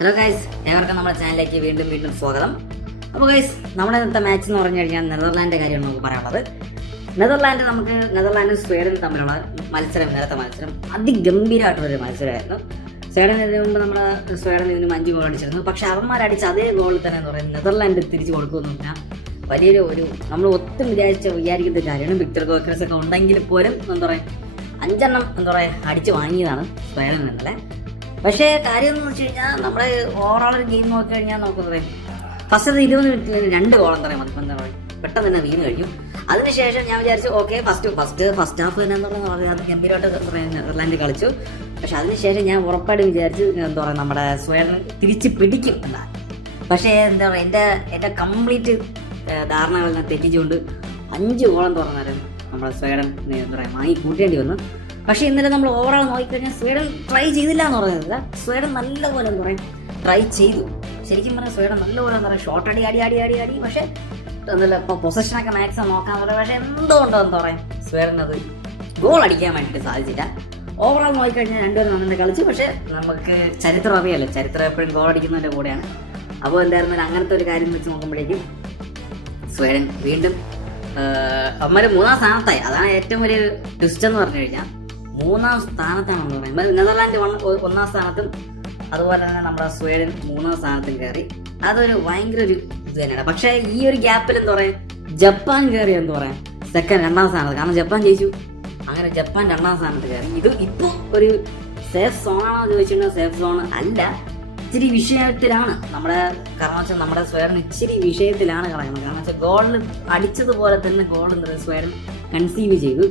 Hello guys, ഏവർക്കും നമ്മുടെ ചാനലിലേക്ക് വീണ്ടും സ്വാഗതം. അപ്പോൾ ഗൈസ്, നമ്മുടെ ഇന്നത്തെ മാച്ച് എന്ന് പറഞ്ഞു കഴിഞ്ഞാൽ നെതർലാൻഡിൻ്റെ കാര്യമാണ് നമുക്ക് പറയാനുള്ളത്. നെതർലാൻഡും സ്വീഡനും തമ്മിലുള്ള നേരത്തെ മത്സരം അതിഗംഭീരമായിട്ടുള്ളൊരു മത്സരമായിരുന്നു. സ്വീഡന് മുമ്പ് നമ്മുടെ സ്വീഡൻ ഇതിന് 5 ഗോൾ അടിച്ചിരുന്നു. പക്ഷെ അവന്മാരടിച്ച അതേ ഗോളിൽ തന്നെ എന്ന് പറയുന്നത് നെതർലാൻഡ് തിരിച്ചു കൊടുക്കുമെന്ന് പറഞ്ഞാൽ വലിയൊരു നമ്മൾ ഒത്തും വിചാരിക്കുന്ന കാര്യമാണ്. വിക്ടർ ഗോക്കറസ് ഒക്കെ ഉണ്ടെങ്കിൽ പോലും എന്താ പറയുക 5 എണ്ണം അടിച്ച് വാങ്ങിയതാണ് സ്വീഡൻ ഇന്നലെ. പക്ഷേ കാര്യം എന്ന് വെച്ച് കഴിഞ്ഞാൽ നമ്മുടെ ഓവറോൾ ഒരു ഗെയിം നോക്കി കഴിഞ്ഞാൽ നോക്കുന്നത് ഫസ്റ്റ് 20 മിനിറ്റിൽ 2 ഗോൾ എന്താ പറയുക പെട്ടെന്ന് തന്നെ വീണ് കഴിഞ്ഞു. അതിനുശേഷം ഞാൻ വിചാരിച്ചു ഓക്കെ ഫസ്റ്റ് ഹാഫ് തന്നെ എന്താ പറയുക അത് ഗംഭീരമായിട്ട് നെതർലാൻഡ് കളിച്ചു. പക്ഷെ അതിനുശേഷം ഞാൻ ഉറപ്പായിട്ട് വിചാരിച്ചു എന്താ പറയുക നമ്മുടെ സ്വീഡൻ തിരിച്ച് പിടിക്കും എന്നാണ്. പക്ഷേ എന്താ പറയുക എൻ്റെ കംപ്ലീറ്റ് ധാരണകളെല്ലാം തെറ്റിച്ചുകൊണ്ട് 5 ഗോളം തുറന്നാലും നമ്മുടെ സ്വീഡൻ എന്താ പറയുക വാങ്ങി കൂട്ടേണ്ടി വന്നു. പക്ഷേ ഇന്നലെ നമ്മൾ ഓവറോൾ നോക്കിക്കഴിഞ്ഞാൽ സ്വീഡൻ ട്രൈ ചെയ്തില്ല എന്ന് പറയുന്നില്ല. സ്വീഡൻ നല്ലപോലെ എന്താ പറയുക ട്രൈ ചെയ്തു. ശരിക്കും പറഞ്ഞാൽ സ്വീഡൻ നല്ലപോലെ എന്താ പറയുക ഷോട്ട് അടി. പക്ഷേ എന്തല്ല ഇപ്പോൾ പൊസിഷനൊക്കെ മാക്സിമം നോക്കാൻ പറയാം. പക്ഷേ എന്തുകൊണ്ടോ എന്താ പറയുക സ്വീഡൻ അത് ഗോൾ അടിക്കാൻ വേണ്ടിയിട്ട് സാധിച്ചില്ല. ഓവറോൾ നോക്കിക്കഴിഞ്ഞാൽ 2 പേരും നന്നായി കളിച്ചു. പക്ഷേ നമുക്ക് ചരിത്രം അറിയാമല്ലോ, ചരിത്രം എപ്പോഴും ഗോൾ അടിക്കുന്നതിൻ്റെ കൂടെയാണ്. അപ്പോൾ എന്തായിരുന്നാലും അങ്ങനത്തെ ഒരു കാര്യം വെച്ച് നോക്കുമ്പോഴേക്കും സ്വീഡൻ വീണ്ടും അവന്മാർ 3-ാം സ്ഥാനത്തായി. അതാണ് ഏറ്റവും വലിയ ട്വിസ്റ്റ് എന്ന് പറഞ്ഞു കഴിഞ്ഞാൽ 3-ാം സ്ഥാനത്താണെന്ന് പറയുന്നത്. നെതർലാൻഡ് 1-ാം സ്ഥാനത്തും അതുപോലെ തന്നെ നമ്മുടെ സ്വീഡൻ 3-ാം സ്ഥാനത്തും കയറി. അതൊരു ഭയങ്കര ഒരു ഇത് തന്നെയാണ്. പക്ഷേ ഈ ഒരു ഗ്യാപ്പിൽ എന്താ പറയുക ജപ്പാൻ കയറി എന്താ പറയുക 2ാം സ്ഥാനത്ത്. കാരണം ജപ്പാൻ ജയിച്ചു. അങ്ങനെ ജപ്പാൻ 2ാം സ്ഥാനത്ത് കയറി. ഇത് ഇപ്പോൾ ഒരു സേഫ് സോണാണോ ചോദിച്ചിട്ടുണ്ടെങ്കിൽ സേഫ് സോൺ അല്ല, ഇച്ചിരി വിഷയത്തിലാണ് കാരണം വെച്ചാൽ നമ്മുടെ സ്വീഡൻ ഇച്ചിരി വിഷയത്തിലാണ് കളയുന്നത്. കാരണം വെച്ചാൽ ഗോളിൽ അടിച്ചതുപോലെ തന്നെ ഗോൾ എന്താ പറയുക സ്വീഡൻ കൺസീവ് ചെയ്തു.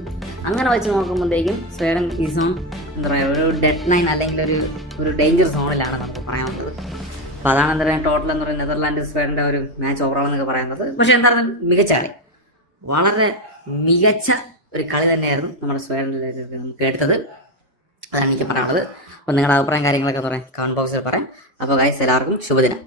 അങ്ങനെ വെച്ച് നോക്കുമ്പോഴത്തേക്കും സ്വീഡൻ ഈ സോൺ എന്താ പറയുക ഒരു ഡെഡ് 9 അല്ലെങ്കിൽ ഒരു ഡേഞ്ചർ സോണിലാണ് നമുക്ക് പറയാനുള്ളത്. അപ്പോൾ അതാണ് എന്താ പറയുക ടോട്ടൽ എന്ന് പറയുന്നത് നെതർലാൻഡ് സ്വീഡൻ്റെ ഒരു മാച്ച് ഓവറോൾ എന്നൊക്കെ പറയുന്നത്. പക്ഷേ എന്താണ് മികച്ച കളി, വളരെ മികച്ച ഒരു കളി തന്നെയായിരുന്നു നമ്മുടെ സ്വീഡനിലേക്ക് നമുക്ക് എടുത്തത്. അതാണ് എനിക്ക് പറയാനുള്ളത്. അപ്പോൾ നിങ്ങളുടെ അഭിപ്രായം കാര്യങ്ങളൊക്കെ പറയാം കമന്റ് ബോക്സിൽ പറയാം. അപ്പോൾ ഗൈസ് എല്ലാവർക്കും ശുഭദിനം.